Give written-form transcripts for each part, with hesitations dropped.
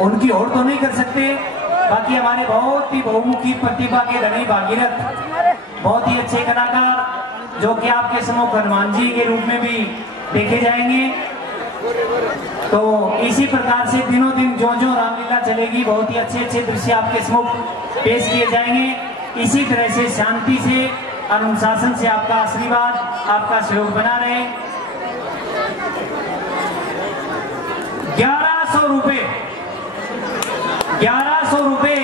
उनकी होड़ तो नहीं कर सकते। बाकी हमारे बहुत ही बहुमुखी प्रतिभा के धनी भागीरथ, बहुत ही अच्छे कलाकार जो कि आपके सम्मुख हनुमान जी के रूप में भी देखे जाएंगे। तो इसी प्रकार से दिनों दिन जो जो रामलीला चलेगी, बहुत ही अच्छे अच्छे दृश्य आपके सम्मुख पेश किए जाएंगे। इसी तरह से शांति से, अनुशासन से आपका आशीर्वाद, आपका सहयोग बना रहे। 1100 रुपए, 1100 रुपए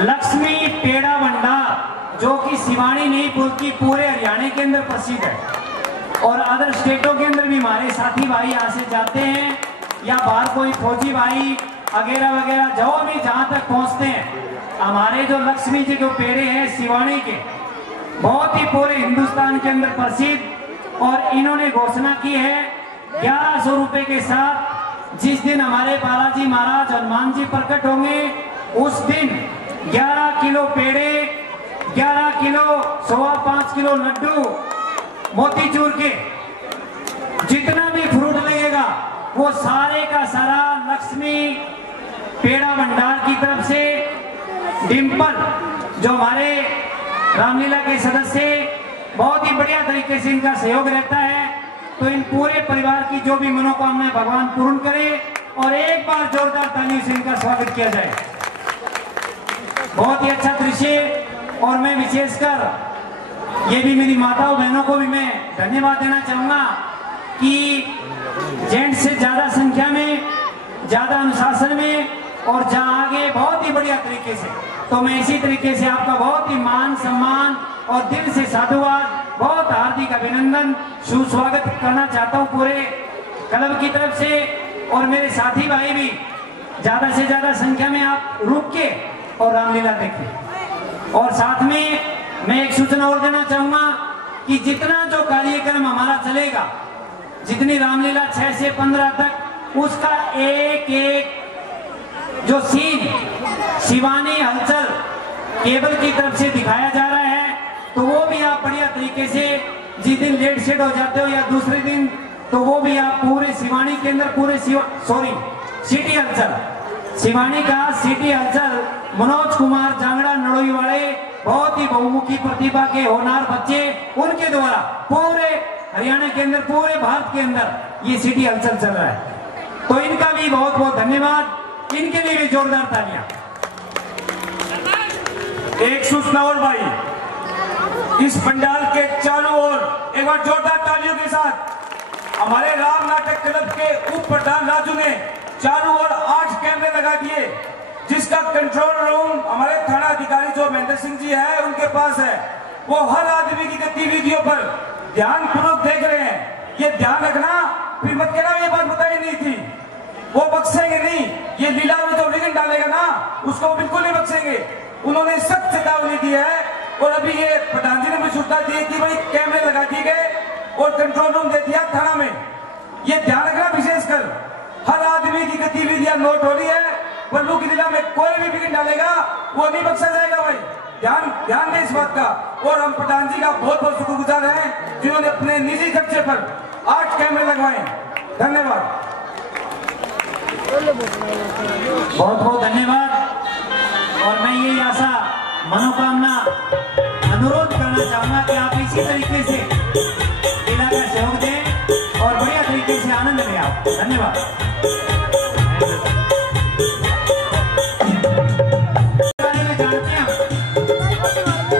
लक्ष्मी पेड़ा भंडार, जो कि सिवानी नहीं बल्कि पूरे हरियाणा के अंदर प्रसिद्ध है और अदर स्टेटों के अंदर भी हमारे साथी भाई यहाँ से जाते हैं, या बाहर कोई फौजी भाई वगैरह वगैरह जो भी जहां तक पहुंचते हैं, हमारे जो लक्ष्मी जी के पेड़े हैं सिवानी के, बहुत ही पूरे हिंदुस्तान के अंदर प्रसिद्ध। और इन्होंने घोषणा की है 1100 रुपए के साथ जिस दिन हमारे बालाजी महाराज हनुमान जी प्रकट होंगे, उस दिन 11 किलो पेड़े, 11 किलो 5.25 किलो लड्डू, मोतीचूर के जितना भी फ्रूट लगेगा वो सारे का सारा लक्ष्मी पेड़ा भंडार की तरफ से, डिम्पल जो हमारे रामलीला के सदस्य, बहुत ही बढ़िया तरीके से इनका सहयोग रहता है। तो इन पूरे परिवार की जो भी मनोकामना भगवान पूर्ण करे और एक बार जोरदार तालियों से इनका स्वागत किया जाए। बहुत ही अच्छा दृश्य। और मैं विशेषकर ये भी मेरी माताओं बहनों को भी मैं धन्यवाद देना चाहूंगा कि जेंट्स से ज्यादा संख्या में, ज्यादा अनुशासन में और जहां आगे बहुत ही बढ़िया तरीके से। तो मैं इसी तरीके से आपका बहुत ही मान सम्मान और दिल से साधुवाद, बहुत हार्दिक अभिनंदन, सुस्वागत करना चाहता हूं पूरे क्लब की तरफ से। और मेरे साथी भाई भी ज्यादा से ज्यादा संख्या में आप रुक के और रामलीला देखें। और साथ में मैं एक सूचना और देना चाहूंगा कि जितना जो कार्यक्रम हमारा चलेगा, जितनी रामलीला 6 से 15 तक, उसका एक एक जो सीन शिवानी हलचल केबल की तरफ से दिखाया जा रहा है, तो वो भी आप बढ़िया तरीके से, जिस दिन लेट सेट हो जाते हो या दूसरे दिन, तो वो भी आप पूरे शिवानी के अंदर, पूरे सिटी हलचल, शिवानी का सिटी हलचल, मनोज कुमार जांगड़ा नड़ोई वाले बहुत ही बहुमुखी प्रतिभा के होनहार बच्चे, उनके द्वारा पूरे हरियाणा के अंदर, पूरे भारत के अंदर ये सिटी हलचल चल रहा है। तो इनका भी बहुत बहुत धन्यवाद, इनके लिए भी जोरदार तालियां। एक सूचना और भाई, इस पंडाल के चारों ओर एक बार जोरदार तालियों के साथ हमारे राम नाटक क्लब के उप प्रधान राजू ने चारों ओर 8 कैमरे लगा दिए, जिसका कंट्रोल रूम हमारे थाना अधिकारी जो महेंद्र सिंह जी है उनके पास है। वो हर आदमी की गतिविधियों पर ध्यान पूर्वक देख रहे हैं। ये ध्यान रखना, फिर मत कहना ये बात बताई नहीं थी, वो बख्शेंगे नहीं। ये लीला में जो विघ्न डालेगा ना, उसको बिल्कुल नहीं बख्शेंगे। उन्होंने सख्त चेतावनी दी है। और अभी ये प्रधान जी ने भी सूचना दी कि भाई कैमरे लगा दिए गए और कंट्रोल रूम दे दिया थाना में। ये ध्यान रखना विशेषकर, हर आदमी की गतिविधियां नोट हो रही है। बल्लू की लीला में कोई भी विघ्न डालेगा वो नहीं बख्शा जाएगा भाई, ध्यान दें इस बात का। और हम प्रधान जी का बहुत बहुत शुक्रगुजार हैं जिन्होंने अपने निजी खर्चे पर 8 कैमरे लगवाए। धन्यवाद, बहुत बहुत धन्यवाद। और मैं यही आशा, मनोकामना, अनुरोध करना चाहूंगा कि आप इसी तरीके से लीला का सहयोग दें और बढ़िया तरीके से आनंद लें आप। धन्यवाद।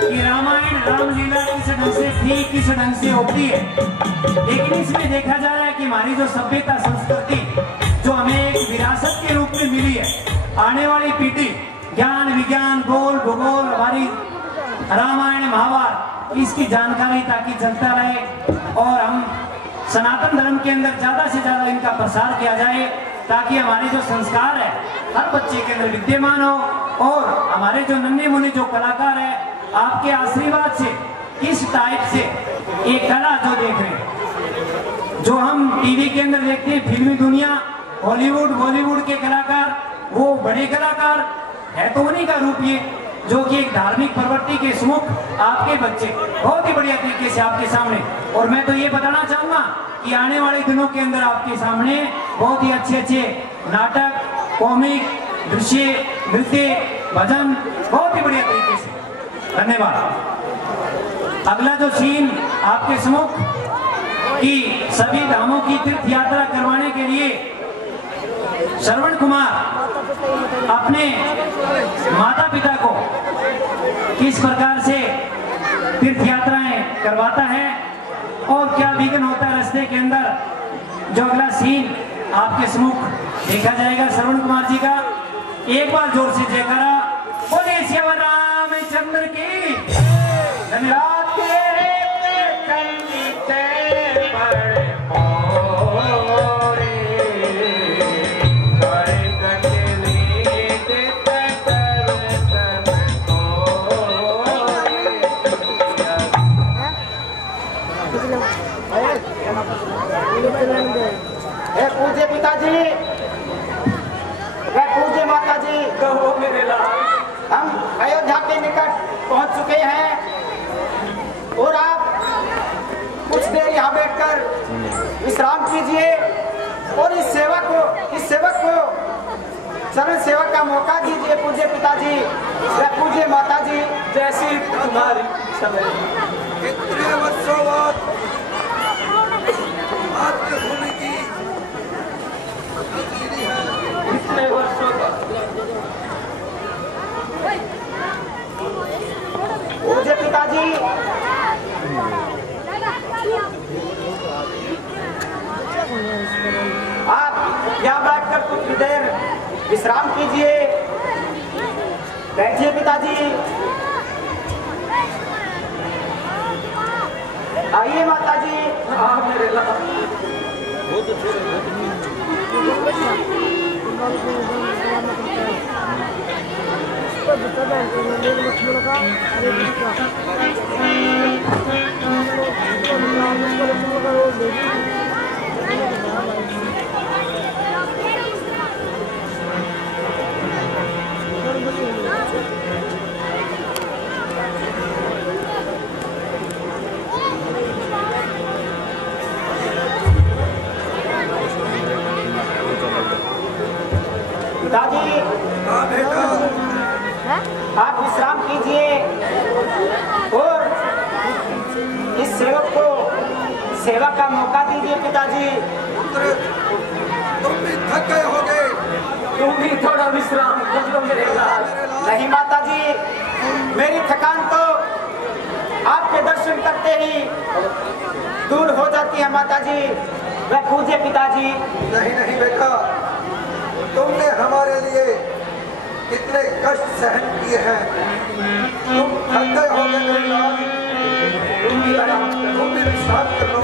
कि रामायण रामलीला किस ढंग से थी, किस ढंग से होती है, लेकिन इसमें देखा जा रहा है कि हमारी जो सभ्यता, संस्कृति जो हमें एक विरासत के रूप में मिली है, आने वाली पीढ़ी ज्ञान, विज्ञान, भूगोल, हमारी रामायण महाभारत, इसकी जानकारी ताकि चलता रहे और हम सनातन धर्म के अंदर ज्यादा से ज्यादा इनका प्रसार किया जाए, ताकि हमारे जो संस्कार है हर बच्चे के अंदर विद्यमान हो। और हमारे जो नन्हे मुन्ने जो कलाकार है, आपके आशीर्वाद से इस टाइप से एक कला जो देख रहे हैं, जो हम टीवी के अंदर देखते हैं, फिल्मी दुनिया, हॉलीवुड, बॉलीवुड के कलाकार, वो बड़े कलाकार है तो उन्हीं का रूप ये, जो कि एक धार्मिक प्रवृत्ति के सम्मुख आपके बच्चे बहुत ही बढ़िया तरीके से आपके सामने। और मैं तो ये बताना चाहूंगा कि आने वाले दिनों के अंदर आपके सामने बहुत ही अच्छे अच्छे नाटक, कॉमिक, दृश्य, नृत्य, भजन बहुत ही बढ़िया तरीके से। धन्यवाद। अगला जो सीन आपके सम्मुख कि सभी धामों की तीर्थ यात्रा करवाने के लिए श्रवण कुमार अपने माता पिता को किस प्रकार से तीर्थ यात्राएं करवाता है और क्या विघ्न होता है रास्ते के अंदर, जो अगला सीन आपके सम्मुख देखा जाएगा श्रवण कुमार जी का। एक बार जोर से जयकारा बोले श्याम रामचंद्र की। धन्यवाद। पूज्य पिताजी, पूज्य माता जी, कहो मेरे लाल। हम अयोध्या के निकट पहुंच चुके हैं और आप कुछ देर यहाँ बैठकर विश्राम कीजिए और इस सेवक को चरण सेवा का मौका दीजिए। पूज्य पिताजी व पूज्य माता जी, जैसी तुम्हारी समय कितने वर्षों बाद मातृभूमि की कितने वर्षों का पूज्य पिताजी आप यहाँ बैठकर कुछ देर विश्राम कीजिए। बैठिए पिताजी। आइए माता जी। मेरे लाल। पिताजी आप विश्राम कीजिए और इस सेवक को सेवा का मौका दीजिए। पिताजी पुत्र, तुम भी थक गए होगे। तुम भी थोड़ा विश्राम कर लो मेरे लाल। नहीं माता जी, मेरी थकान तो आपके दर्शन करते ही दूर हो जाती है माता जी। वह पूज्य पिताजी। नहीं नहीं बेटा, तुमने हमारे लिए कितने कष्ट सहन किए हैं। तुम थक गए होगे मेरे लाल। तुम भी विश्राम कर लो।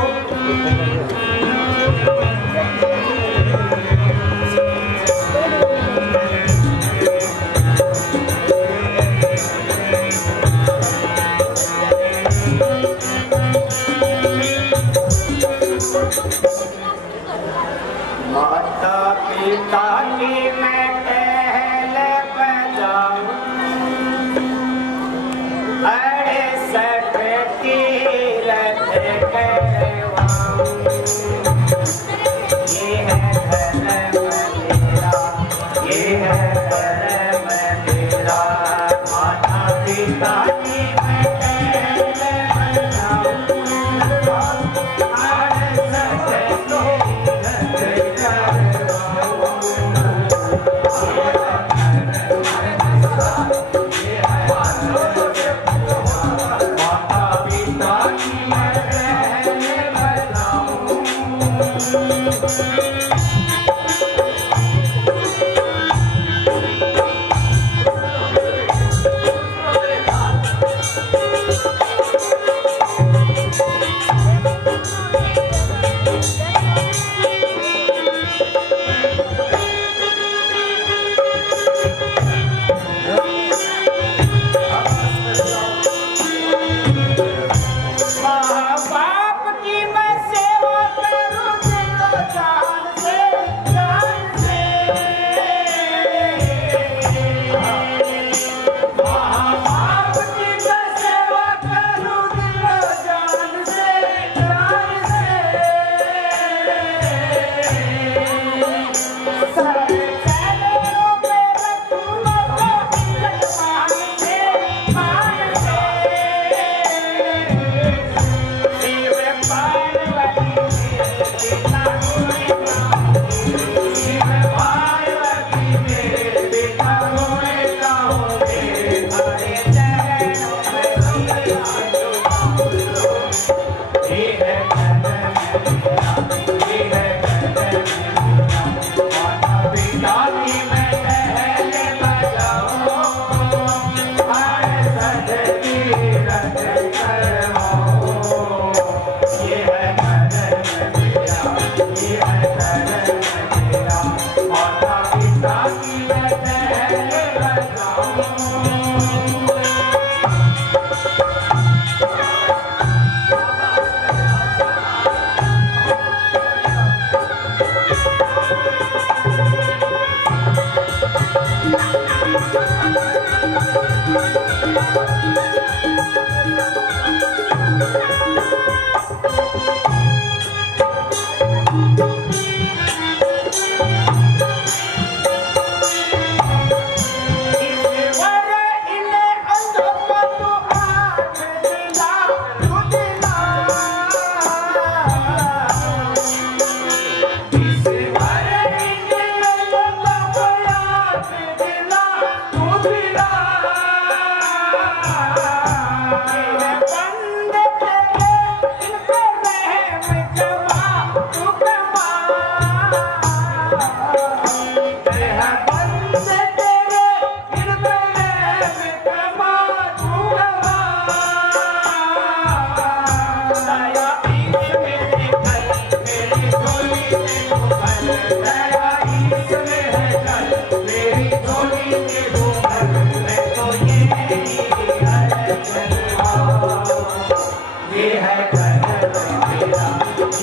माता पिता की मैं कहल बजाऊं, अड़े सठ तीरथ करवाऊं। ये है धर्म मेरा, ये है धर्म मेरा। माता पिता की मैं कहल बजाऊं, अड़े सठ बाप की मैं सेवा करूं दिलो जान से।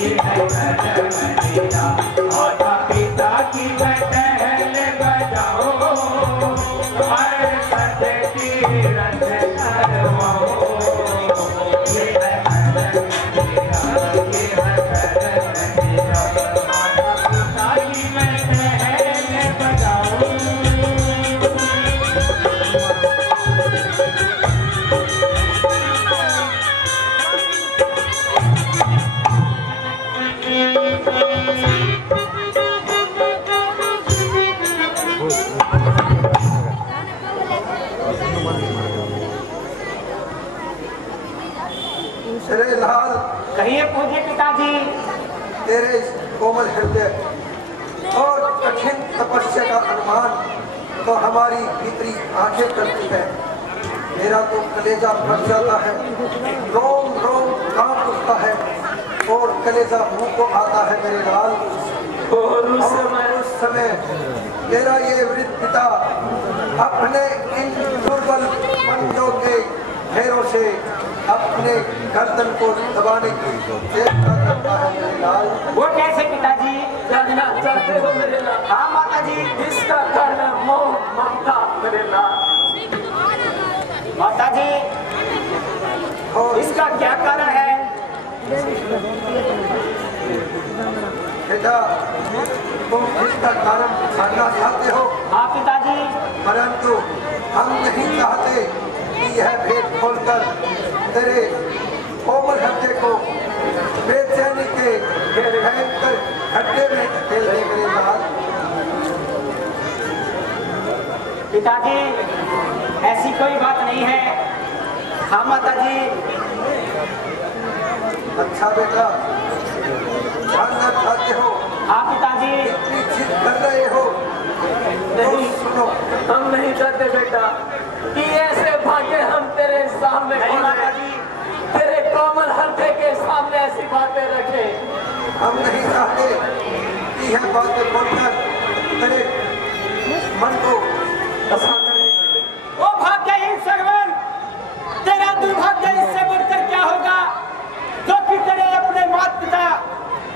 ये है कर्म तेरा, माता पिता की पहल बजाओ, हर सत तीरथ करवाओ। ये है कर्म तेरा, ये है कर्म तेरा, माता पिता की पहल बजाओ। श्री लाल, कहिए पूज्य पिताजी। तेरे इस कोमल हृदय और कठिन तपस्या का अनुमान तो हमारी भीतरी आंखें करती है। मेरा तो कलेजा फट जाता है, रोम रोम कांप उठता है और कलेजा मुंह को आता है मेरे लाल। और उस समय तेरा ये वृद्ध पिता अपने इन दुर्बल पंजों के घेरों से अपने गर्दन को दबाने की चेष्टा करता है मेरे लाल। वो कैसे पिताजी? जानना चाहते हो मेरे लाल? हाँ माता जी। इसका कारण मोह ममता मेरे लाल। माता जी, और इसका क्या कारण है? बेटा, तुम इसका कारण जानना चाहते हो, हाँ पिताजी। परंतु हम नहीं चाहते कि यह भेद खोलकर तेरे कोमल हृदय को बेचैनी के भयंकर खड्डे में धकेल दे मेरे लाल। पिताजी, ऐसी कोई बात नहीं है। हाँ माता जी। अच्छा बेटा, जानना चाहते हो, हाँ पिताजी। इतनी जिद कर रहे हो तो नहीं, सुनो। हम नहीं चाहते बेटा कि ऐसे भाग्य हम तेरे सामने नहीं माता जी। तेरे कोमल हृदय के सामने ऐसी बातें रखे। हम नहीं चाहते कि यह बातें बोलकर तेरे मन को पसंद करें। ओ भाग्यहीन सरवन, तेरा दुर्भाग्य इससे बढ़कर क्या होगा जो कि तेरे अपने माता पिता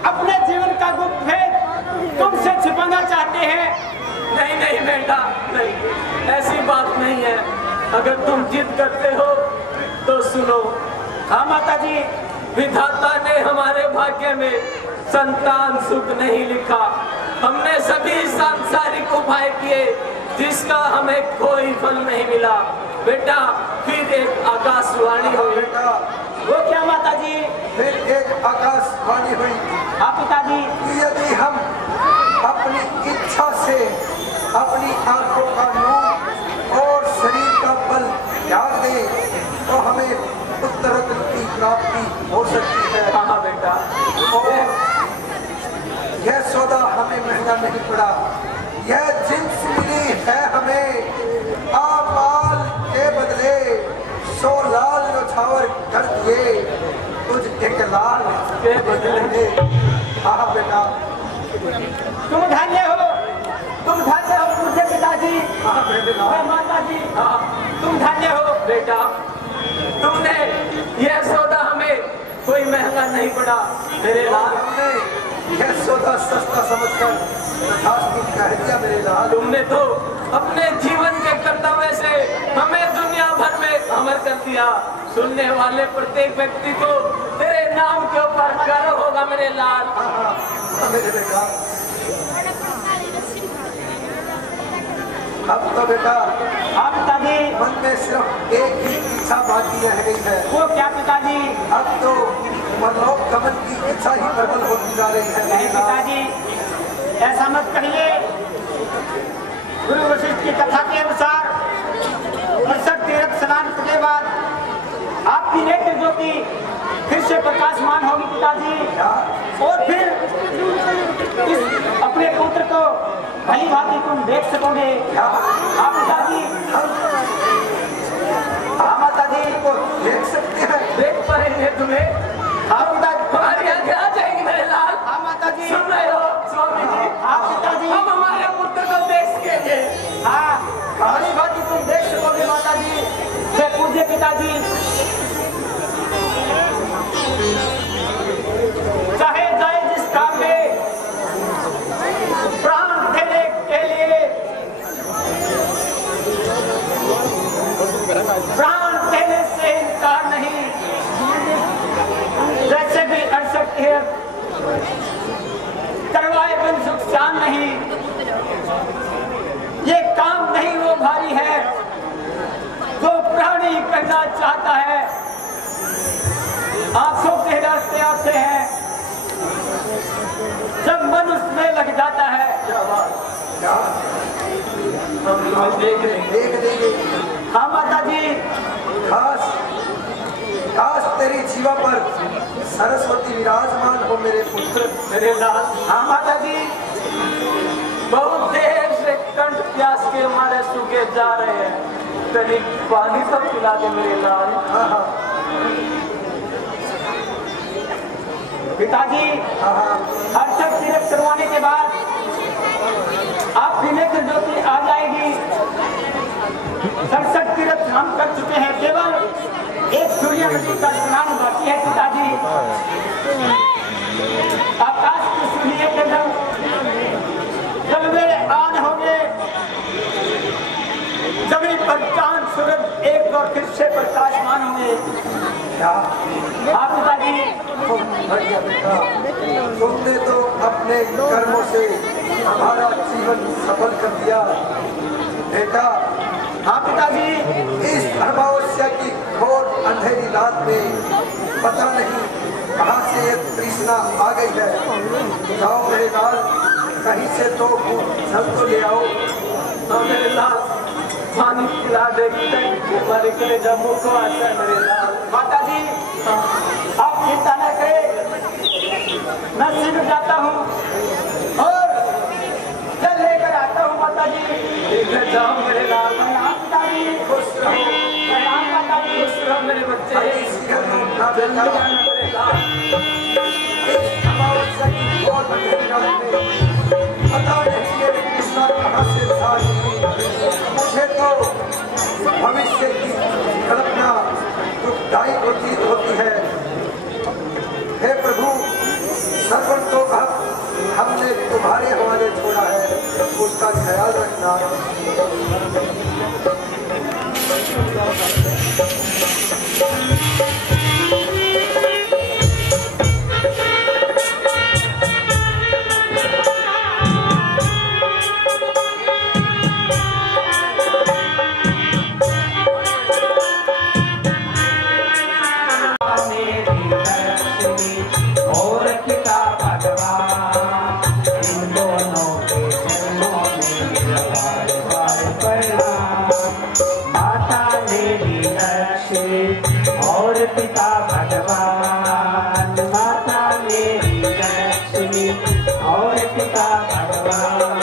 अपने जीवन का गुप्त भेद तुमसे छिपाना चाहते हैं। नहीं नहीं बेटा, नहीं, ऐसी बात नहीं है। अगर तुम जिद करते हो तो सुनो। हाँ माता जी। विधाता ने हमारे भाग्य में संतान सुख नहीं लिखा। हमने सभी सांसारिक उपाय किए जिसका हमें कोई फल नहीं मिला। बेटा, फिर एक आकाशवाणी हुई। बेटा, वो क्या माता जी? फिर एक आकाशवाणी हुई हाँ पिताजी। कि यदि हम अपनी इच्छा से अपनी आंखों का नूर और शरीर का बल त्याग दें तो हमें उत्तरोत्तर की प्राप्ति हो सकती है। हाँ बेटा, और यह सौदा हमें महंगा नहीं पड़ा। यह जिन्स मिली है हमें आमाल के बदले 100 लाल न्यौछावर कर दिए, तुझ एक लाल के बदले। हाँ बेटा। तुम धन्य हो, तुम धन्य हो मुझे पिताजी। हाँ बेटा। हाँ माता जी। हाँ, तुम धन्य हो। बेटा, तुमने यह सौदा हमें कोई महंगा नहीं पड़ा मेरे लाल। हमने यह सौदा सस्ता समझकर तथास्तु कह दिया मेरे लाल। तुमने तो अपने जीवन के कर्तव्य से हमें दुनिया भर में अमर कर दिया। सुनने वाले प्रत्येक व्यक्ति को तेरे नाम के ऊपर गर्व होगा मेरे लाल। हाँ मेरे बेटा। अब तो बेटा हाँ पिताजी। मन में सिर्फ एक ही इच्छा बाकी रह गई है। वो क्या पिताजी? अब तो परलोक गमन की इच्छा ही प्रबल होती जा रही है। नहीं पिताजी, ऐसा मत कहिए। गुरु वशिष्ठ की कथा के अनुसार 68 तीर्थ स्नान के बाद आपकी नेत्र ज्योति फिर से प्रकाशमान होगी पिताजी। और फिर इस अपने पुत्र को भली भांति तुम देख सकोगे। हाँ पिताजी। हाँ माता जी। को देख सकते हैं। देख पाएंगे तुम्हें। हाँ पिताजी। हमारी आंखें आ जाएंगी मेरे लाल। हाँ माता जी। सुन रहे हो स्वामी जी? हाँ पिताजी। हम हमारे पुत्र को देख सकेंगे। हाँ, भली भांति तुम देख सकोगे माता जी। जय पूज्य पिताजी। चाहे भारी है, जो प्राणी करना चाहता है आंसू के रास्ते आते हैं, जब मन उसमें लग जाता है। हम देख देंगे। हाँ माता जी। खास तेरी जीवा पर सरस्वती विराजमान हो मेरे पुत्र, मेरे लाल। हाँ माता जी, बहुत देर से कंठ प्यास के मारे सूखे जा रहे हैं, तनिक पानी सब पिला दे मेरे लाल। हाँ। पिताजी, हर्षद तीर्थ करवाने के बाद आपकी नेत्र ज्योति आ जाएगी। सरसठ तीर्थ हम कर चुके हैं, केवल एक सूर्य नदी का स्नान बाकी है पिताजी। आकाश की सूर्य के जलवे आन होंगे, जमीन पर चांद सूरज एक और फिर से प्रकाशमान होंगे। आप पिताजी, तुमने तो अपने कर्मों से हमारा जीवन सफल कर दिया बेटा। हाँ पिताजी। इस अमावस्या की घोर अंधेरी रात में पता नहीं कहाँ से एक तृष्णा आ गई है। जाओ मेरे लाल, कहीं से तो जल तो ले आओ। हाँ मेरे लाल, पानी पिला दे, हमारे कलेजा मुंह को आता है मेरे लाल। माता जी, आप चिंता न करें, मैं शीघ्र जाता हूँ और जल लेकर आता हूँ माता जी। ठीक है, जाओ मेरे लाल। पिताजी खुश रहो, माता जी खुश रहो मेरे बच्चे। जल्दी जाना मेरे लाल। इस अमावस्या की घोर अंधेरी रात में पता नहीं ये तृष्णा कहाँ से छाई। मुझे तो भविष्य की कल्पना दुखदायी प्रतीत होती है। हे प्रभु, सर्वण तो अब हमने तुम्हारे हवाले छोड़ा है, उसका ख्याल रखना। पिता भगवान, माता मेरी लक्ष्मी और पिता भगवान।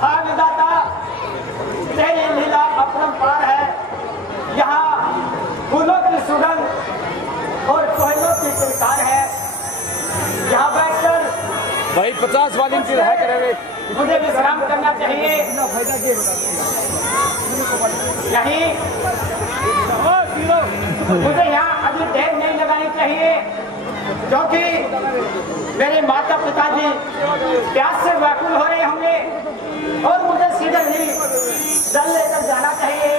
भागदाता, तेरी लीला अपरंपार है। यहाँ फूलों की सुगंध और कोयलों की किलकार है। यहाँ बैठकर भाई 50 वाली की रहा करेंगे। मुझे विश्राम करना चाहिए। यही मुझे यहाँ अभी देर नहीं लगानी चाहिए, क्योंकि मेरे माता पिताजी प्यास से व्याकुल हो रहे होंगे और मुझे सीधे ही जल लेकर जाना चाहिए।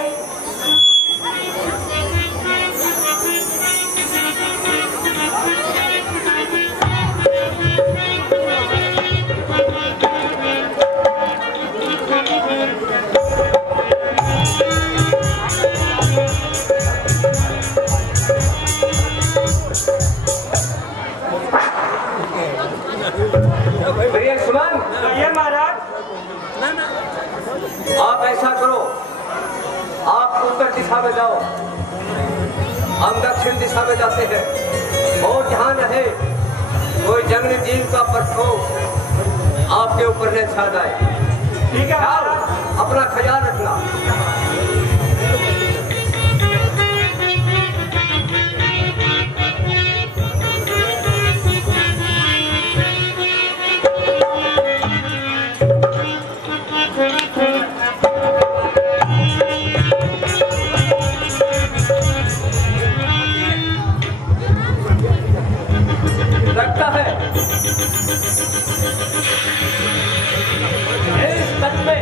महाराज, आप ऐसा करो, आप उत्तर दिशा में जाओ, हम दक्षिण दिशा में जाते हैं, और ध्यान रहे कोई जंगली जीव का प्रकोप आपके ऊपर न छा जाए। ठीक है, अपना ख्याल रखना। लगता है इस तट में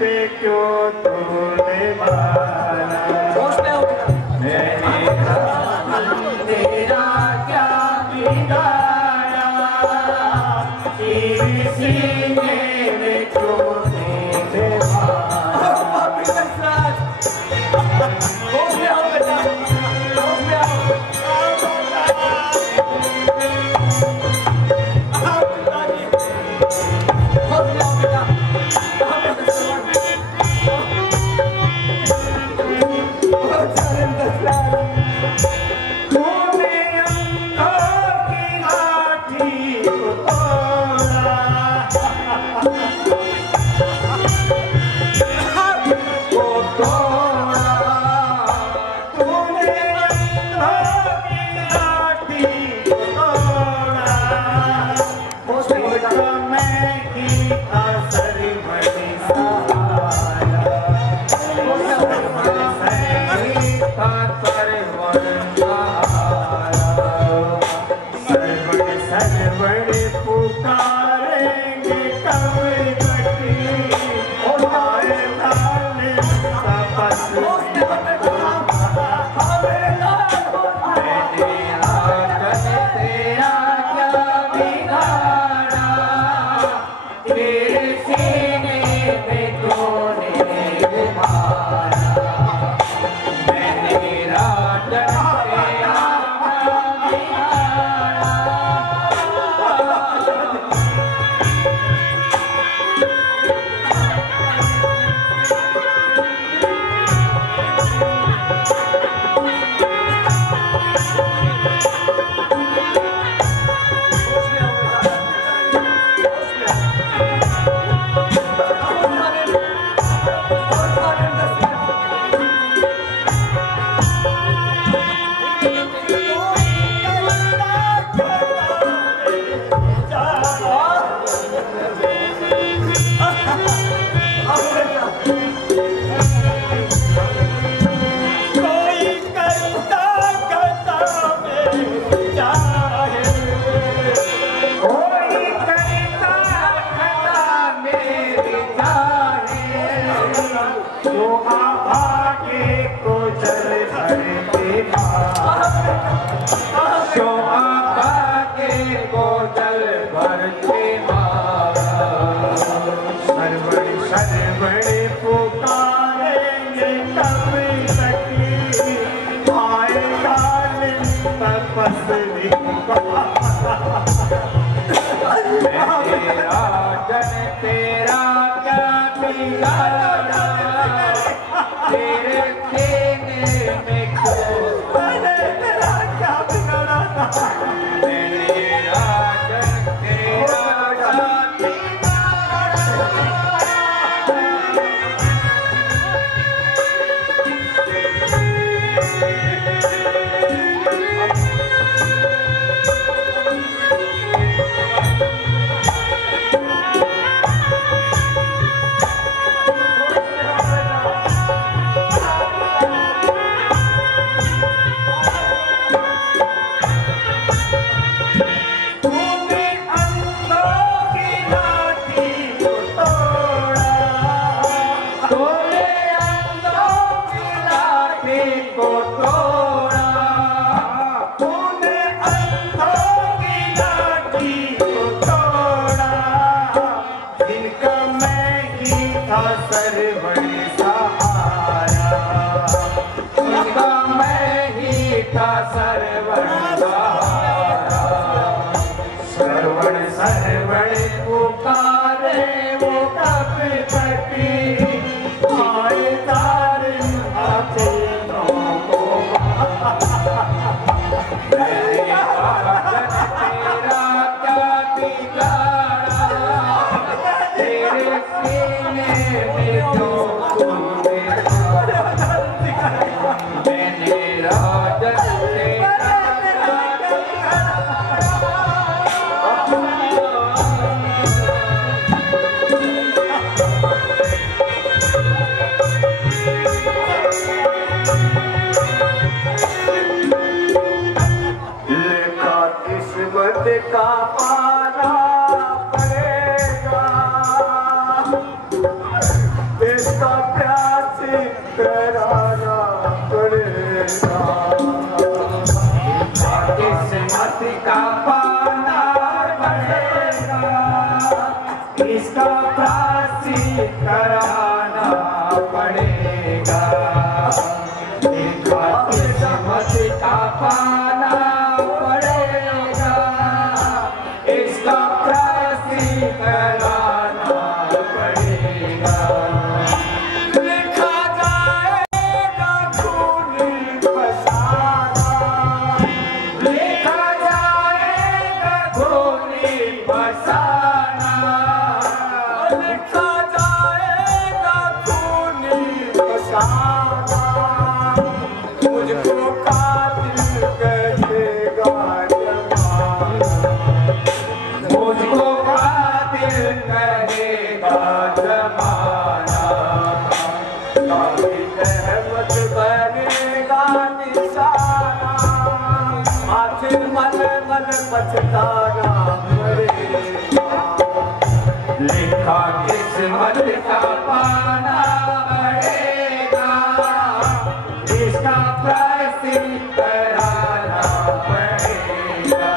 पे क्यों तूने मारा मुझको मल मल पछताना पड़ेगा। लिखा किस्मत का पाना पड़ेगा, इसका प्रायश्चित कराना पड़ेगा।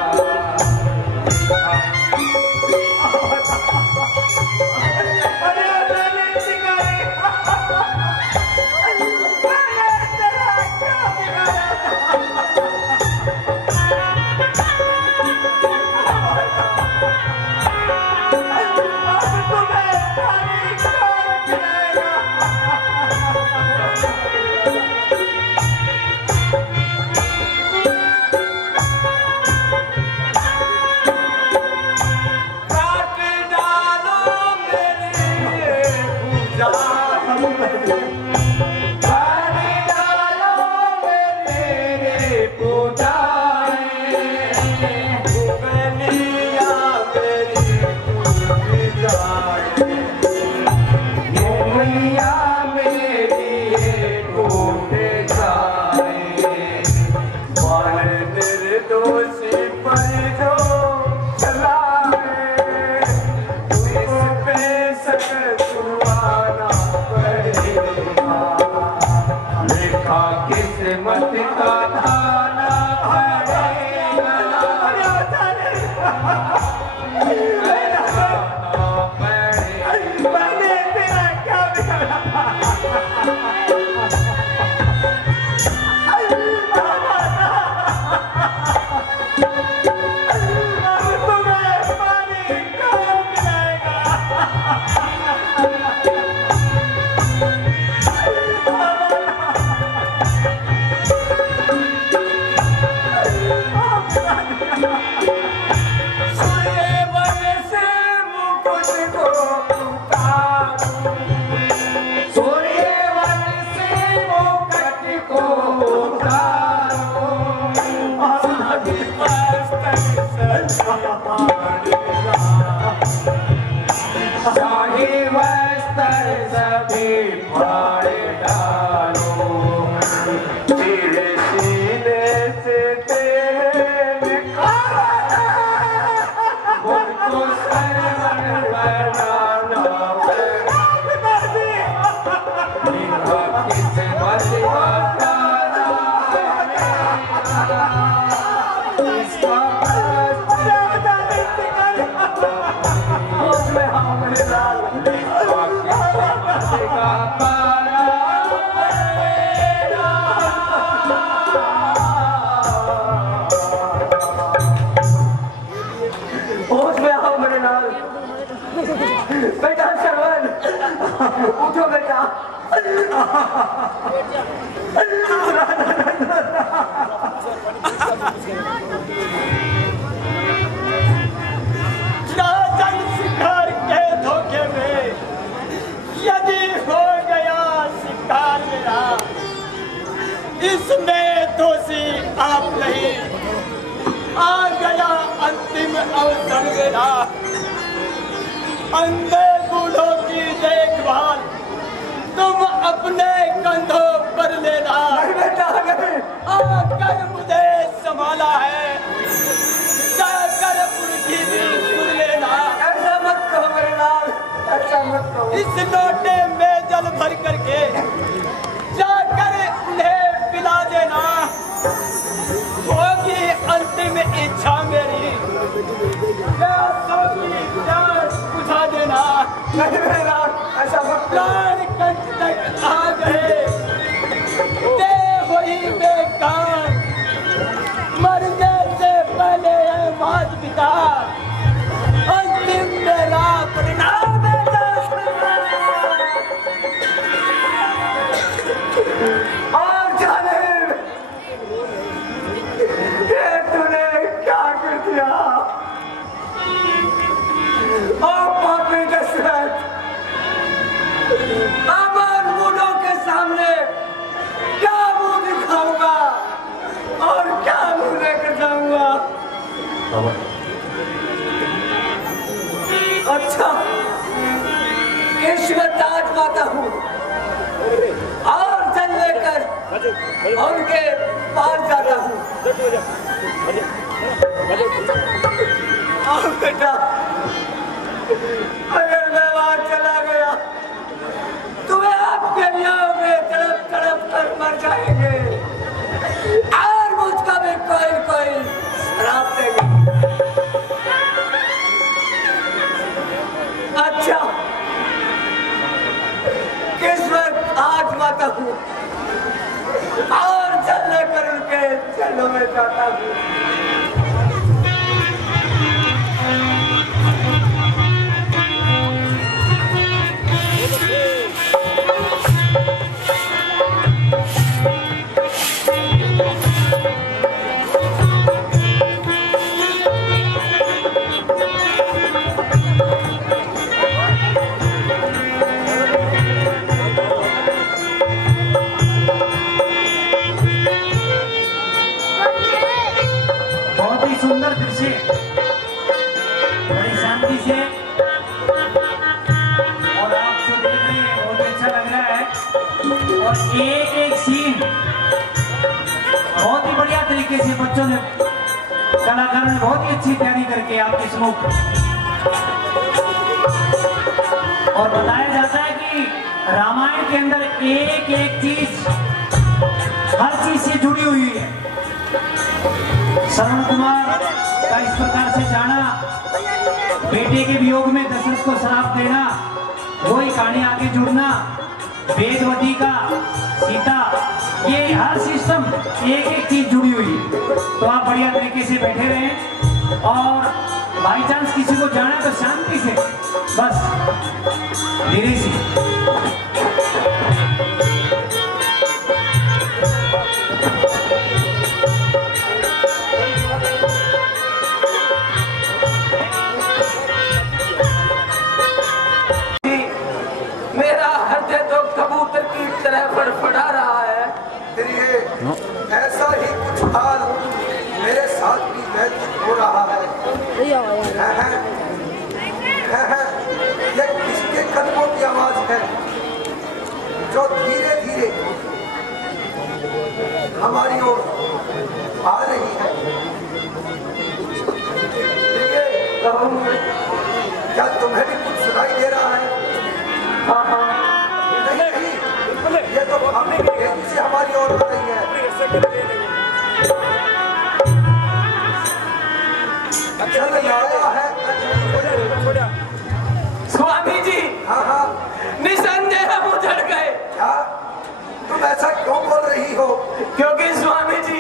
किस्मत का खाना मैंने तेरा क्या बिगाड़ा? तुम्हें पानी कौन पिलाएगा? शाही वस्त्र सभी फाड़ डालो, तेरे सीने से तेरे निकाला, मुझको सरवर बनाना पड़ेगा। किस्मत का ताना बेटा श्रवण, उठो बेटा। राजन शिकार के धोखे में यदि हो गया शिकार मेरा, इसमें दोषी आप नहीं, आ गया अंतिम अवसर मेरा। अंधे बूढ़ों की देखभाल तुम अपने कंधों पर लेना। नहीं बेटा नहीं। आकर मुझे संभाला है, जाकर उनकी भी सुन लेना। ऐसा मत कहो मेरे लाल, ऐसा मत कहो। इस लोटे में जल भर करके जाकर उन्हें पिला देना, होगी अंतिम इच्छा मेरी, प्यासों की प्यास बुझा देना। नहीं मेरे लाल, ऐसा मत कहो। प्राण कंठ तक आ गए, दे वही बेकार, मरने से पहले है मात पिता, अंतिम मेरा परिणाम है। और जाने ये तूने क्या कर दिया? और पापी दशरथ, अमर मुनों के सामने क्या मुंह दिखाऊंगा और क्या मुंह लेकर जाऊंगा? अच्छा, किस्मत आजमाता हूँ और जल लेकर उनके पास जाता हूँ। बेटा, अगर मैं वहां चला गया तुम्हें आपके नियम में तड़प तड़प कर मर जाएंगे और मुझका भी कोई शराब देंगे। अच्छा, किस्मत आजमाता हूँ और चलने कर उनके चरणों में जाता हूँ। सुंदर दृश्य, बड़ी शांति से, और आप जो देख रहे हैं बहुत अच्छा लग रहा है। और एक एक सीन बहुत ही बढ़िया तरीके से बच्चों ने, कलाकार ने बहुत ही अच्छी तैयारी करके आपके सम्मुख, और बताया जाता है कि रामायण के अंदर एक एक चीज हर चीज से जुड़ी हुई है। श्रवण कुमार का इस प्रकार से जाना, बेटे के वियोग में दशरथ को श्राप देना, वही कहानी आगे जुड़ना, वेदवती का सीता, ये हर सिस्टम एक एक चीज जुड़ी हुई है। तो आप बढ़िया तरीके से बैठे रहें, और बाई चांस किसी को जाना तो शांति से, बस धीरे से। फड़फड़ा रहा है। फिर ये ऐसा ही कुछ हाल मेरे साथ भी महसूस हो रहा है। ये किसके कदमों की आवाज है जो धीरे धीरे हमारी ओर आ रही है? क्या तुम्हें भी कुछ सुनाई दे रहा है? ये तो हमें तेजी से हमारी ओर आ रही है। चल आया है। स्वामी जी, हाँ, निसंदेह हम उजड़ गए। क्या तुम ऐसा क्यों बोल रही हो? क्योंकि स्वामी जी,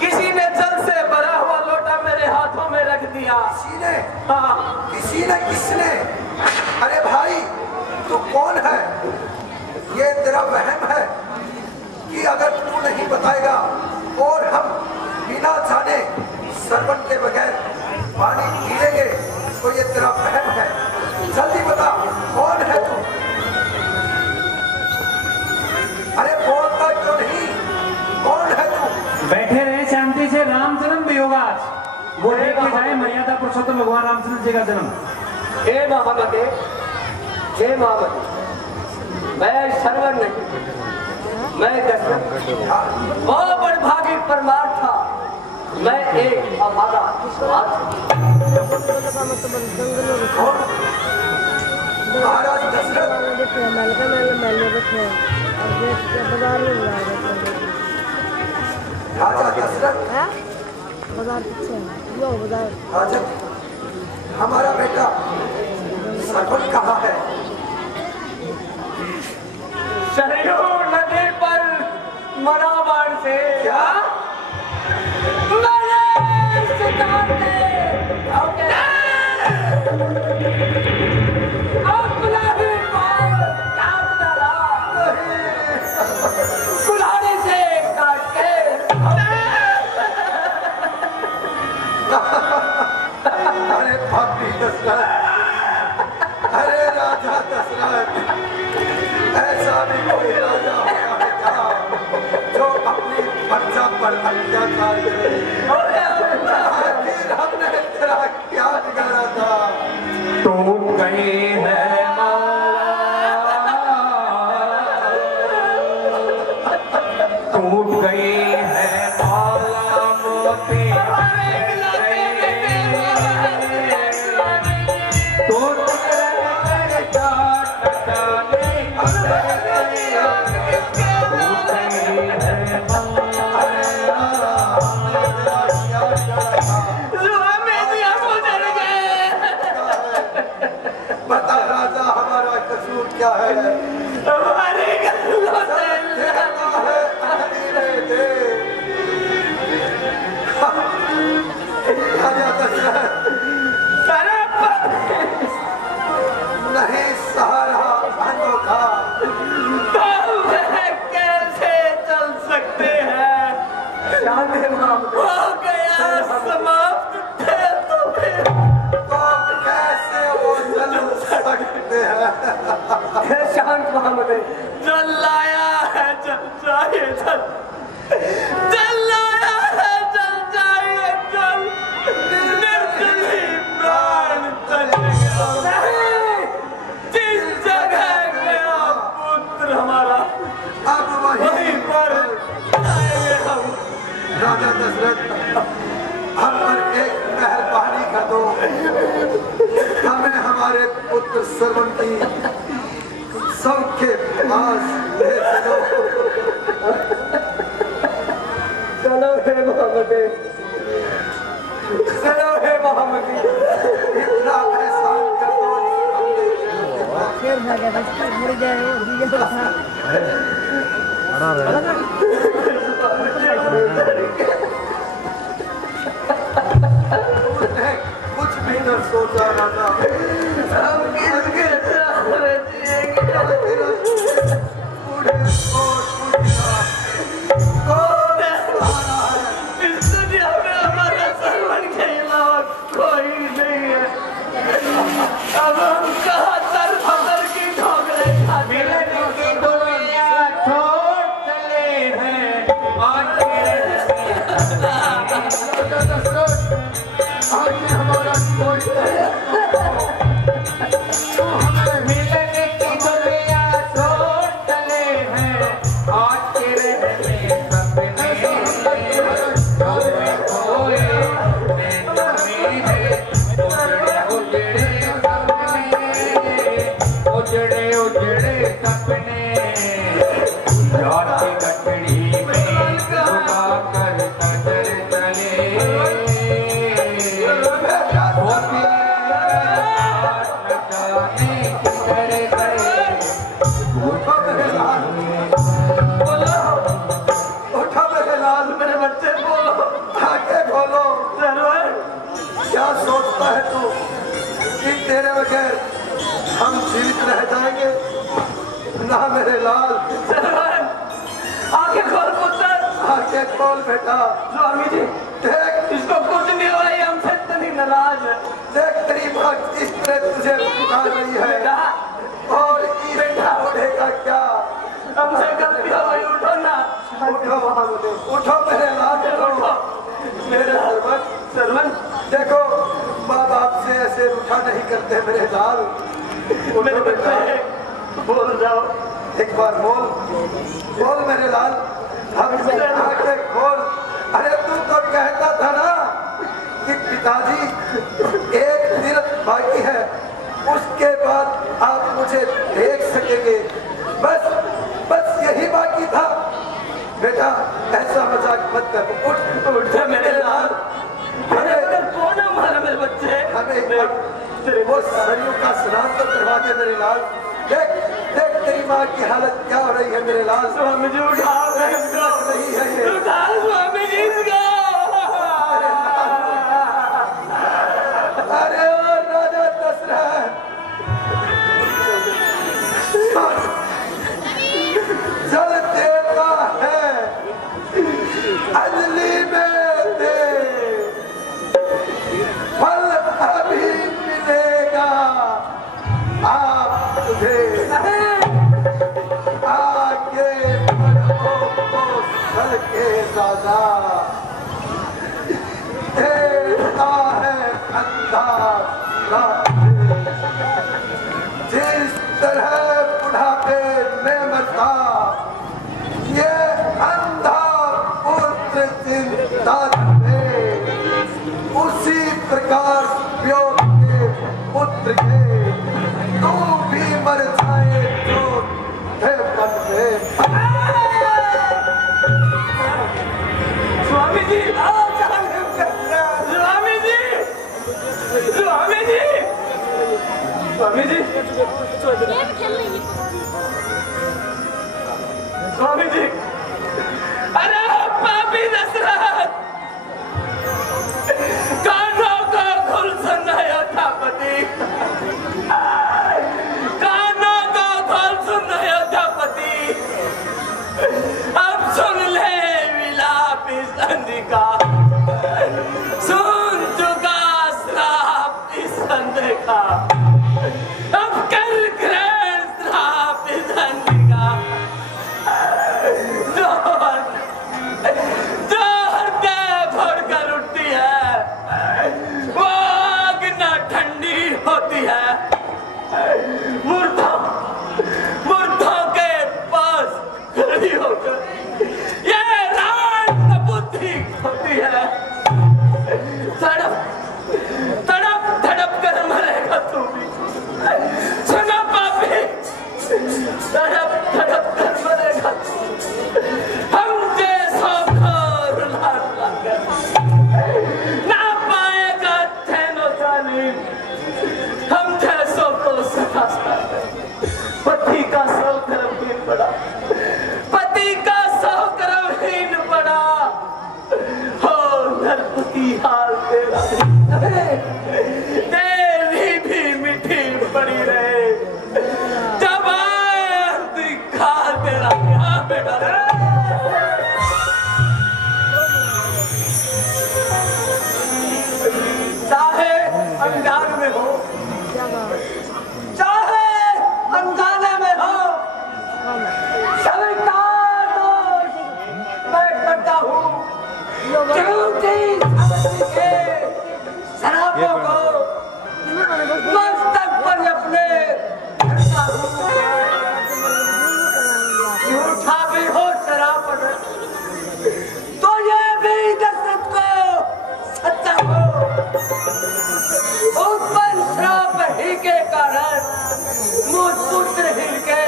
किसी ने जल से भरा हुआ लोटा मेरे हाथों में रख दिया। किसी ने? हाँ। किसी ने? किसने? अरे भाई, तू कौन है? ये तेरा वहम है कि अगर तू नहीं बताएगा और हम बिना जाने सरवन के बगैर पानी पी लेंगे तो ये तेरा वहम है। जल्दी बता, कौन है तू? अरे बोलता क्यों नहीं? कौन है तू? बैठे रहे शांति से, राम जन्म भी होगा आज, वो देख के जाए मर्यादा पुरुषोत्तम भगवान रामचंद्र जी का जन्म। हे महामते, हे महामते, मैं सरवर नहीं, मैं दशरथ, बहुत बड़भागी परमार था। मैं एक अभागा महाराज दशरथ। राजा दशरथ, राजा, हमारा बेटा सरवन कहाँ है? सरयू नदी पर मराबाड़ से। क्या? मैंने शिकार ने अपना ही पाँव काट डाला, कुल्हाड़ी से काट के। अरे पापी दशरथ, अरे राजा दशरथ, ऐसा भी कोई राजा होगा है क्या जो अपनी प्रजा पर अत्याचार करे? आखिर हमने तेरा क्या बिगाड़ा था? टूट गई है टूट गई है माला मोती नहीं सहारा अनोखा तो वह कैसे चल सकते हैं? हो गया समाप्त थे तो फिर तो कैसे वो चल सकते हैं? शांत मोहम्मद जल लाया है जल जाए जल लाया है जल जाए जल निर्जली प्राण चलेगा जिस जगह गया पुत्र हमारा अब वही वहीं पर आएंगे हम। राजा दशरथ हम पर एक मेहरबानी कर दो, हमें हमारे पुत्र श्रवण की सबके पास ले चलो। चलो हे मोहम्मद, चलो हे मोहम्मद। इतना एहसान कर दो फिर भागे बस मर जाए कुछ भी न सोचा राजा। इस दुनिया में हमारा सरवन के अलावा कोई नहीं है। अब हम कहाँ सर फसर की ठोकरे खाते क्या सोचता है तू कि तेरे बगैर हम जीवित रह जाएंगे? ना मेरे लाल। आंखें खोल पुत्र, आंखें खोल बेटा। स्वामी जी देख इसको कुछ नहीं हुआ, ये हमसे इतनी नाराज है। देख तेरी माँ किस तरह तुझे पुकार रही है बेटा और इस बूढ़े का क्या? हमसे गलती हो गई, उठो ना। उठो मेरे लाल, उठो मेरे सरवन देखो माँ बाप से ऐसे रूठा नहीं करते मेरे लाल। मेरे बच्चे बोल जाओ, एक बार बोल मेरे लाल। हमसे आंखें खोल। अरे तू तो कहता था ना कि पिताजी एक दिन बाकी है, उसके बाद आप मुझे देख सकेंगे। बस यही बाकी था। बेटा ऐसा मजाक मत कर। उठ मेरे लाल। अरे कौन है हमारा मेरे बच्चे? हमें वो सरयू का स्नान तो करवा दे मेरे लाल। देख तेरी माँ की हालत क्या हो रही है मेरे लाल। स्वामी जी उठाओ नहीं है ये। उठाओ स्वामी जी इसको। अरे ओ राजा दशरथ, जल देता है अंजलि में दे, फल अभी मिलेगा आप तुझे। आगे बढ़ो तो चल के दादा देता है अंधा जिस तरह बुढ़ापे में मरता ये अंधा पुत्र चिंता में, उसी प्रकार प्योर के पुत्र के तू भी मर जाए जो थे मन में। स्वामी जी स्वामी जी स्वामी जी स्वामी जी स्वामी जी। अरे पापी दशरथ, कानों को था, अब कर ग्रहण श्राप धन्य का। जो हृदय भरकर उठती है वो आग ना ठंडी होती है। मुर्दों के पास खड़ी होकर ये रात बुद्धि होती है। तड़प तड़प कर मरेगा तू भी, सुनो पापी, तड़प तड़प कर मरेगा तू। हम जैसों को रुला रुला कर ना पाएगा थैनो जाने, हम जैसों को सता सता कर। पति का सौ कर्महीन पड़ा, पति का सौ कर्महीन पड़ा, हो नरपति हाल तेरा। तेरी भी मिठी पड़ी रहे, जब आए अंतिकाल तेरा। क्या बेटा चाहे अनजान में हो, चाहे अनजाने में हो, स्वीकार दोष मैं करता हूँ। झूठी समझ के शराबों को मस्तक पर अपने रखता हूँ। झूठा भी हो शराब तो ये भी दशरथ को सच्चा हो। ऊपर श्राप ही के कारण मुझ पुत्र ही के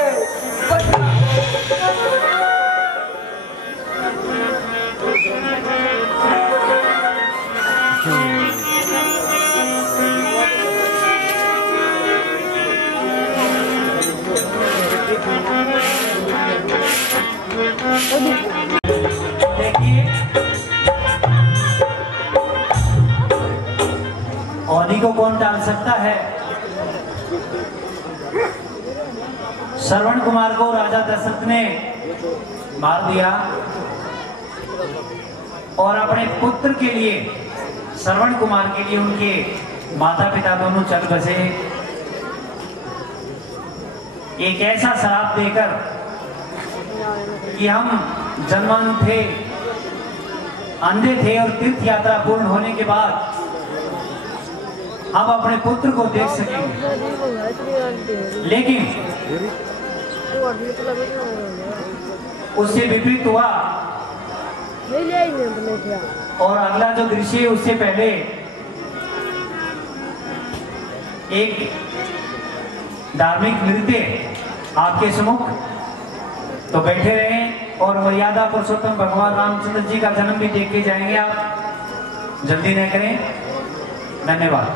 देखिए, औधी को कौन टाल सकता है? श्रवण कुमार को राजा दशरथ ने मार दिया और अपने पुत्र के लिए, श्रवण कुमार के लिए उनके माता पिता दोनों चल बसे। एक ऐसा श्राप देकर कि हम जन्मांत थे, अंधे थे और तीर्थ यात्रा पूर्ण होने के बाद हम अपने पुत्र को देख सकेंगे। लेकिन उससे विपरीत हुआ और अगला जो दृश्य है उससे पहले एक धार्मिक नृत्य आपके सम्मुख, तो बैठे रहें और मर्यादा पुरुषोत्तम भगवान रामचंद्र जी का जन्म भी देख के जाएंगे। आप जल्दी नहीं करें। धन्यवाद।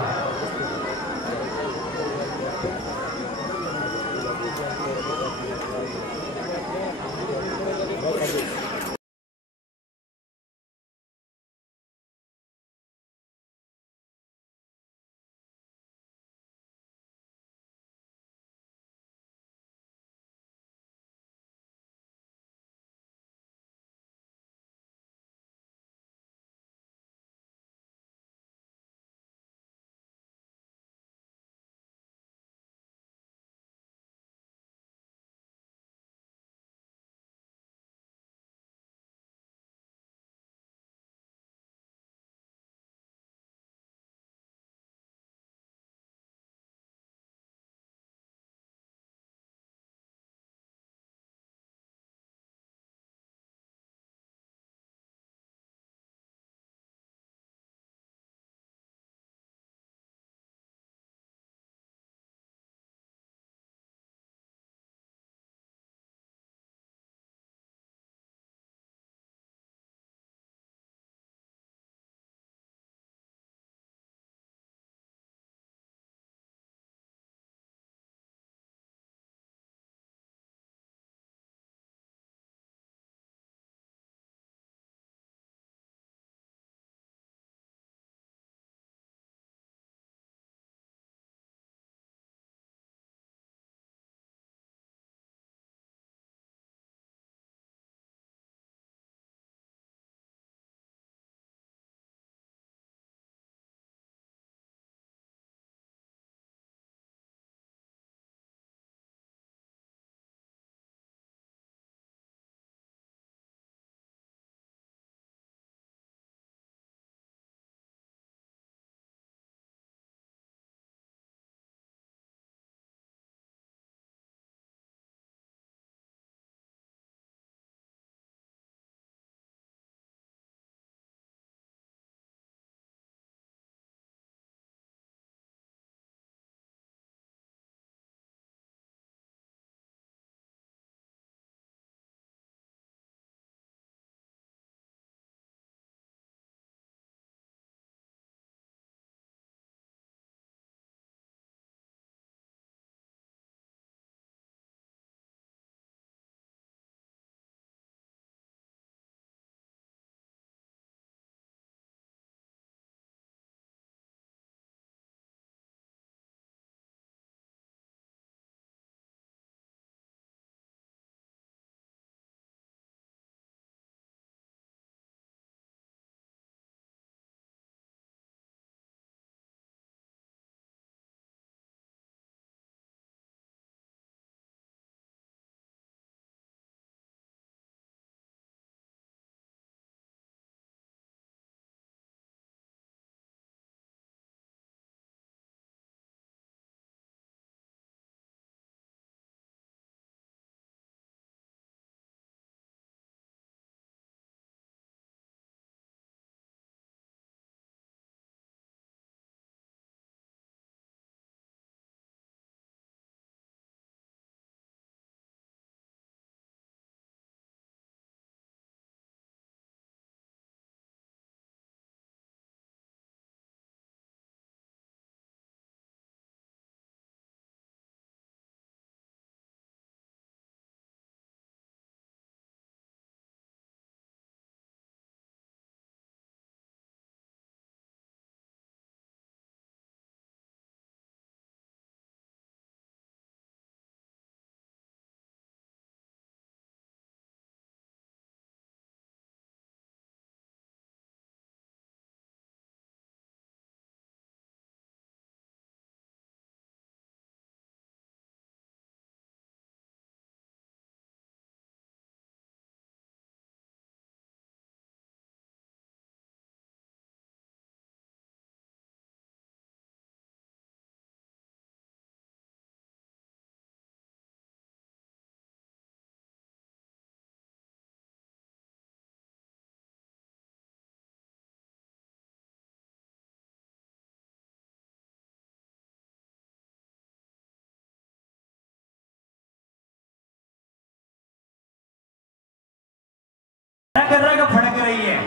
रग फड़क रही है।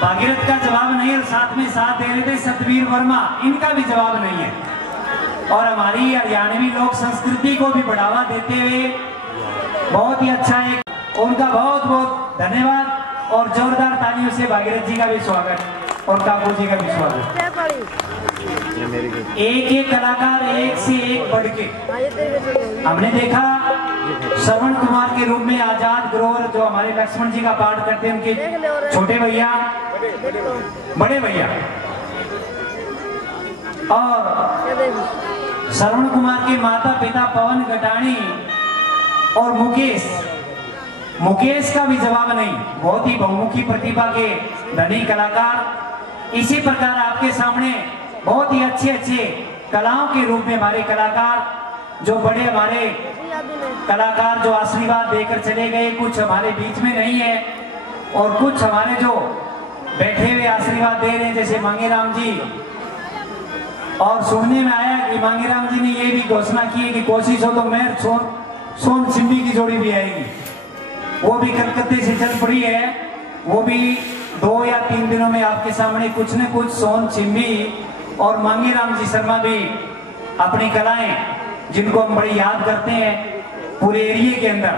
भागीरथ का जवाब नहीं और साथ में साथ दे रहे थे सतवीर वर्मा, इनका भी जवाब नहीं है। और हमारी हरियाणवी लोक संस्कृति को भी बढ़ावा देते हुए बहुत ही अच्छा है, उनका बहुत बहुत धन्यवाद और जोरदार तालियों से भागीरथ जी का भी स्वागत और काकू जी का भी स्वागत। एक एक कलाकार एक से एक बढ़ के हमने देखा श्रवण कुमार के रूप में आजाद ग्रोवर जो हमारे लक्ष्मण जी का पाठ करते हैं, उनके छोटे भैया बड़े भैया, और श्रवण कुमार के माता पिता पवन गटाणी और मुकेश का भी जवाब नहीं, बहुत ही बहुमुखी प्रतिभा के धनी कलाकार। इसी प्रकार आपके सामने बहुत ही अच्छे अच्छे कलाओं के रूप में हमारे कलाकार जो बड़े हमारे कलाकार जो आशीर्वाद देकर चले गए, कुछ हमारे बीच में नहीं है और कुछ हमारे जो बैठे हुए आशीर्वाद दे रहे हैं, जैसे मांगेराम जी। और सुनने में आया कि मांगेराम जी ने ये भी घोषणा की है कि कोशिश हो तो मैं सोन चिम्बी की जोड़ी भी आएगी, वो भी कलकत्ते से चल पड़ी है। वो भी 2 या 3 दिनों में आपके सामने कुछ न कुछ सोन चिम्बी और मांगेराम जी शर्मा भी अपनी कलाएं जिनको हम बड़ी याद करते हैं पूरे एरिया के अंदर,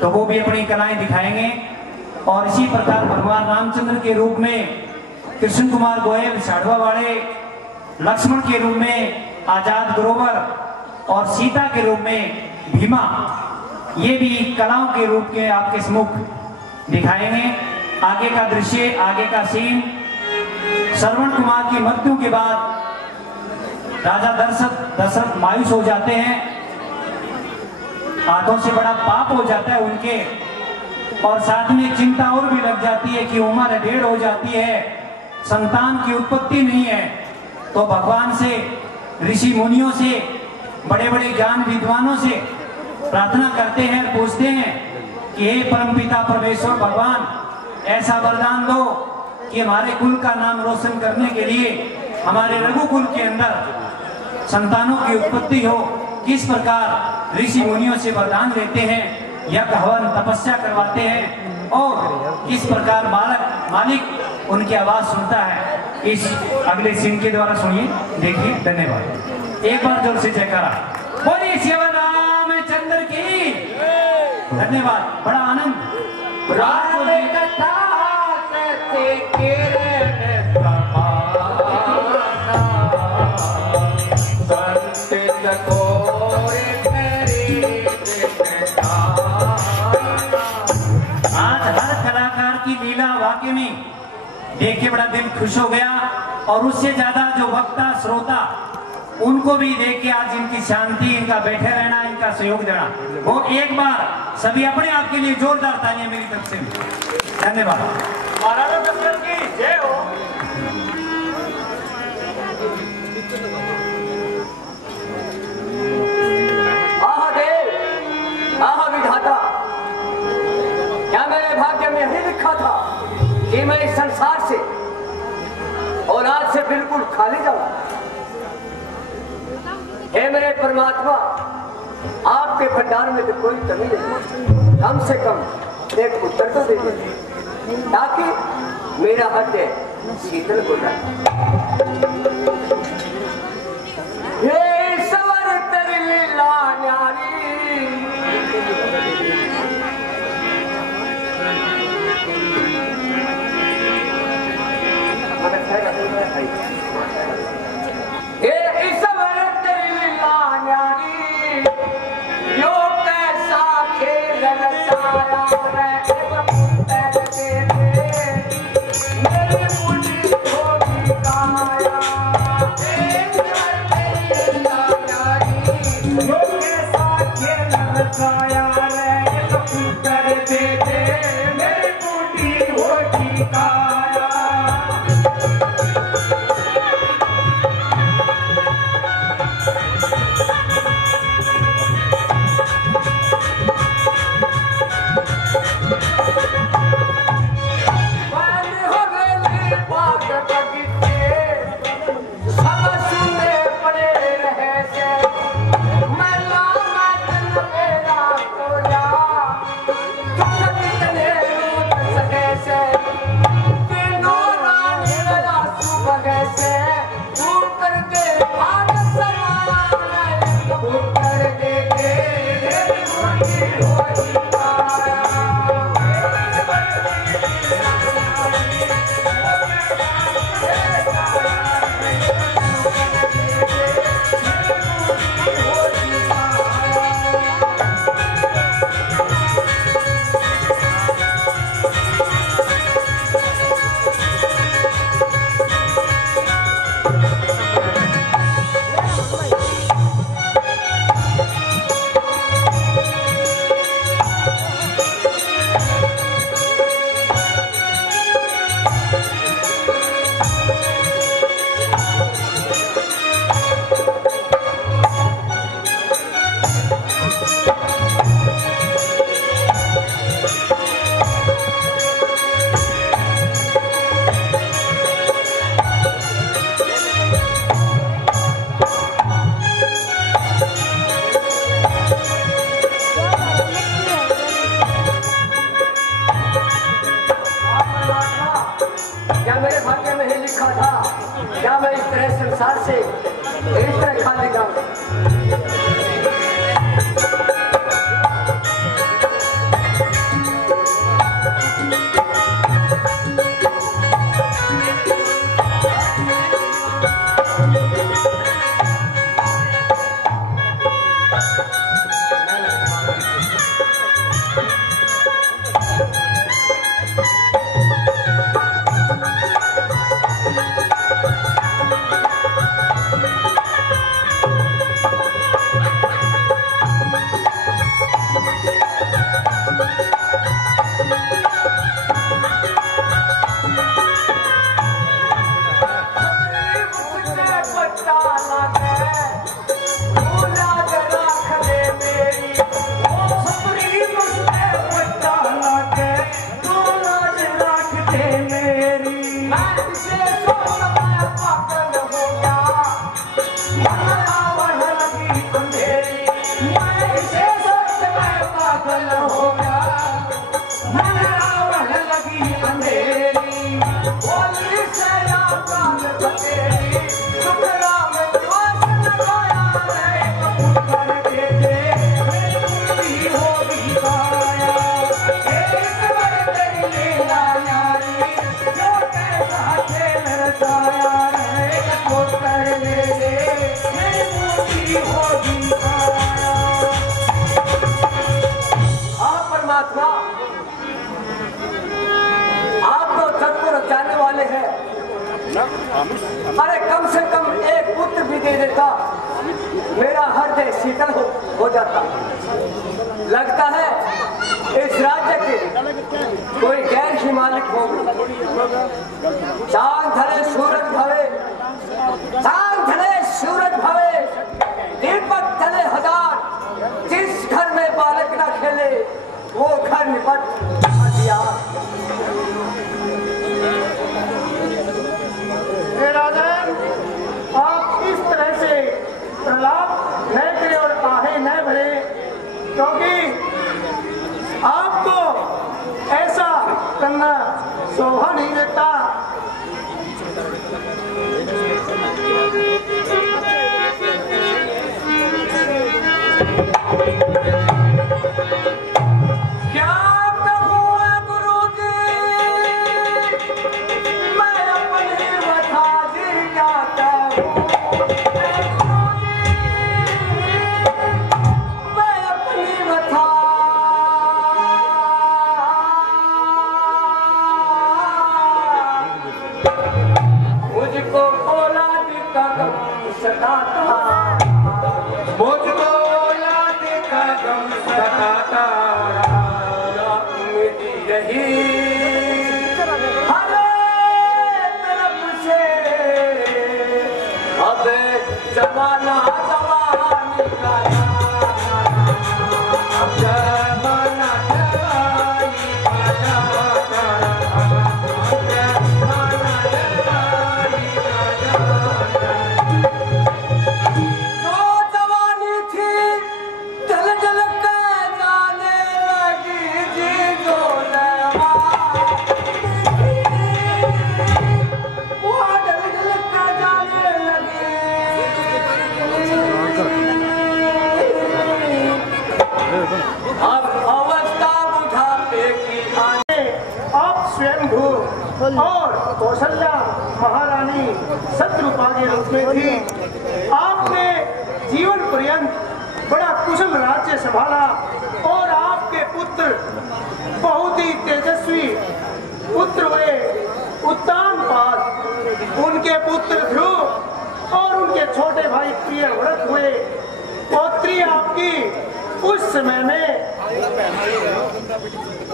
तो वो भी अपनी कलाएं दिखाएंगे। और इसी प्रकार भगवान रामचंद्र के रूप में कृष्ण कुमार गोयल साड़वा वाले, लक्ष्मण के रूप में आजाद ग्रोवर और सीता के रूप में भीमा, ये भी कलाओं के रूप के आपके सम्मुख दिखाएंगे। आगे का दृश्य, आगे का सीन, श्रवण कुमार की मृत्यु के बाद राजा दशरथ मायूस हो जाते हैं, हाथों से बड़ा पाप हो जाता है उनके, और साथ में चिंता और भी लग जाती है कि उम्र 1.5 हो जाती है, संतान की उत्पत्ति नहीं है। तो भगवान से, ऋषि मुनियों से, बड़े बड़े ज्ञान विद्वानों से प्रार्थना करते हैं, पूछते हैं कि हे परमपिता परमेश्वर भगवान, ऐसा वरदान दो कि हमारे कुल का नाम रोशन करने के लिए हमारे रघुकुल के अंदर संतानों की उत्पत्ति हो। किस प्रकार ऋषि मुनियों से वरदान लेते हैं, यज्ञ हवन तपस्या करवाते हैं, और किस प्रकार मालिक उनकी आवाज सुनता है, इस अगले सीन के द्वारा सुनिए, देखिए। धन्यवाद। एक बार जोर से जयकारा बोलिए शिव रामचंद्र की। धन्यवाद, बड़ा आनंद। आज हर कलाकार की लीला वाकई में देख के बड़ा दिल खुश हो गया, और उससे ज्यादा जो वक्ता श्रोता उनको भी देख के आज इनकी शांति, इनका बैठे रहना, इनका सहयोग देना, वो एक बार सभी अपने आप के लिए जोरदार तालियां मेरी तरफ से। धन्यवाद। महाराजा दशरथ की जय हो। आह देव, आह विधाता, क्या मेरे भाग्य में यही लिखा था कि मैं इस संसार से और आज से बिल्कुल खाली जाऊं? हे मेरे परमात्मा, आपके भंडार में तो कोई कमी नहीं, कम से कम एक पुत्र तो दे दीजिए ताकि मेरा हृदय शीतल हो जाए। हे सवर तेरी लीला न्यारी, यो कैसा खेल रचाया मेरी मुट्ठी छोटी काया, यो कैसा खेल रचाया रे कबूतर दे दे मेरी मुट्ठी छोटी काया। मैं संसार से इस तरह खाली जाऊं। अरे कम से कम एक पुत्र भी दे देता, मेरा हृदय शीतल हो जाता। लगता है इस राज्य के कोई गैर ही मालिक होंगे। चांद धरे सूरज भवे, चांद धरे सूरज भवे, दीपक धरे हजार, जिस घर में बालक न खेले वो घर निपट हथियार। राजन, आप इस तरह से प्रलाप न करें और आहें न भरे, क्योंकि आपको ऐसा करना शोभा नहीं देता। और कौशल्या महारानी शत्रुपा के रूप में थी। आपने जीवन पर्यंत बड़ा कुशल राज्य संभाला और आपके पुत्र बहुत ही तेजस्वी पुत्र हुए उत्तानपाद। उनके पुत्र ध्रुव और उनके छोटे भाई प्रियव्रत हुए। पौत्री आपकी उस समय में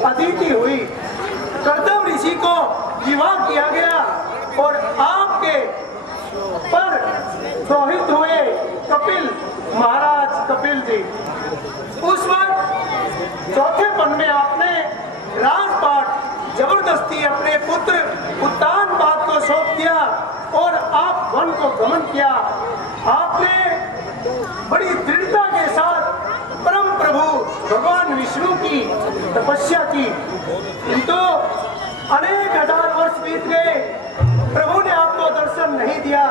अदिति हुई। कर्दम ऋषि को विवाह किया गया और आपके पर पुरोहित हुए कपिल महाराज कपिल जी। उस वक्त चौथे पन में आपने राजपाट जबरदस्ती अपने पुत्र उत्तानपाद को सौंप दिया और आप वन को गमन किया। आपने बड़ी दृढ़ता के साथ परम प्रभु भगवान विष्णु की तपस्या की, किंतु अनेक हजार वर्ष बीत गए, प्रभु ने आपको दर्शन नहीं दिया।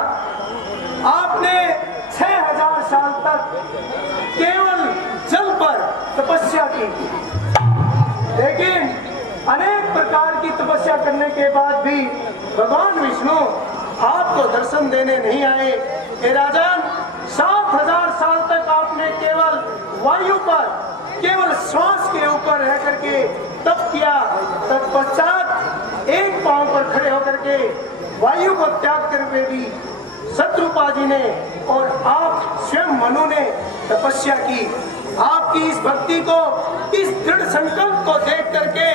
की थी, लेकिन अनेक प्रकार की तपस्या करने के बाद भी भगवान विष्णु आपको दर्शन देने नहीं आए। हे राजन, 7000 साल तक आपने केवल वायु पर, केवल श्वास के ऊपर रह करके तप किया। तत्पश्चात एक पांव पर खड़े होकर के वायु को त्याग कर हुए भी शत्रुपा जी ने और आप स्वयं मनु ने तपस्या की। आपकी इस भक्ति को, इस दृढ़ संकल्प को देख करके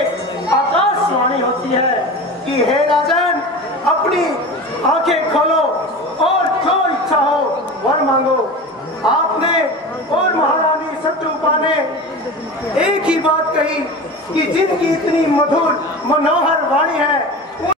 आकाशवाणी होती है कि हे राजन, अपनी आंखें खोलो और जो इच्छा हो वर मांगो। आपने और महारानी शत्रुपा ने एक ही बात कही कि जिनकी इतनी मधुर मनोहर वाणी है,